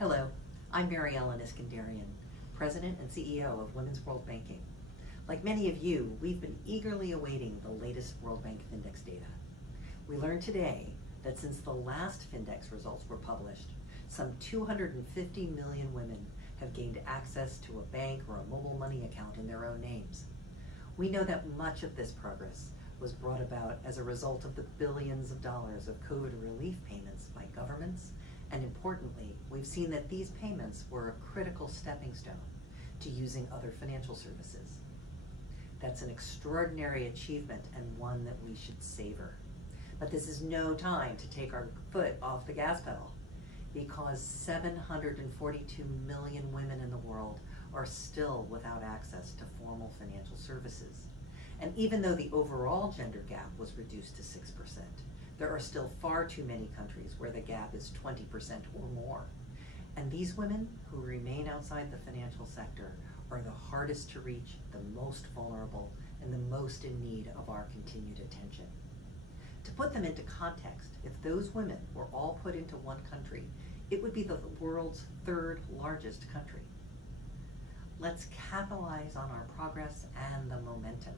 Hello, I'm Mary Ellen Iskandarian, President and CEO of Women's World Banking. Like many of you, we've been eagerly awaiting the latest World Bank Findex data. We learned today that since the last Findex results were published, some 250 million women have gained access to a bank or a mobile money account in their own names. We know that much of this progress was brought about as a result of the billions of dollars of COVID relief payments by governments, and importantly, we've seen that these payments were a critical stepping stone to using other financial services. That's an extraordinary achievement and one that we should savor. But this is no time to take our foot off the gas pedal, because 742 million women in the world are still without access to formal financial services. And even though the overall gender gap was reduced to 6%, there are still far too many countries where the gap is 20% or more. And these women who remain outside the financial sector are the hardest to reach, the most vulnerable, and the most in need of our continued attention. To put them into context, if those women were all put into one country, it would be the world's third largest country. Let's capitalize on our progress and the momentum.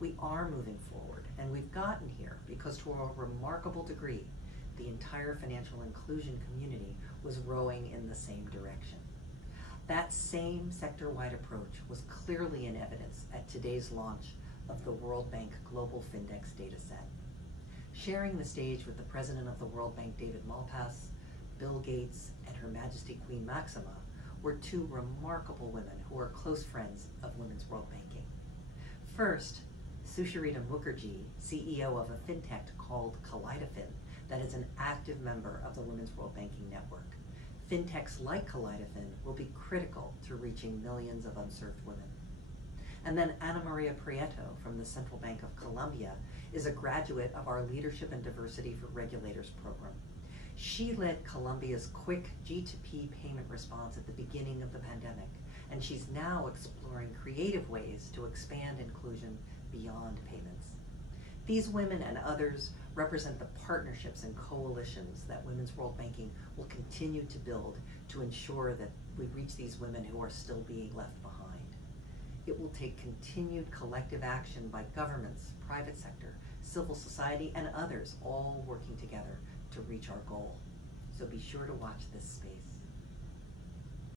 We are moving forward, and we've gotten here because to a remarkable degree, the entire financial inclusion community was rowing in the same direction. That same sector-wide approach was clearly in evidence at today's launch of the World Bank Global Findex dataset. Sharing the stage with the President of the World Bank, David Malpass, Bill Gates, and Her Majesty Queen Maxima were two remarkable women who are close friends of Women's World Banking. First, Susharita Mukherjee, CEO of a fintech called Kaleidofin that is an active member of the Women's World Banking Network. Fintechs like Kaleidofin will be critical to reaching millions of unserved women. And then Ana Maria Prieto from the Central Bank of Colombia is a graduate of our Leadership and Diversity for Regulators program. She led Colombia's quick G2P payment response at the beginning of the pandemic, and she's now exploring creative ways to expand inclusion beyond payments. These women and others represent the partnerships and coalitions that Women's World Banking will continue to build to ensure that we reach these women who are still being left behind. It will take continued collective action by governments, private sector, civil society, and others all working together to reach our goal. So be sure to watch this space.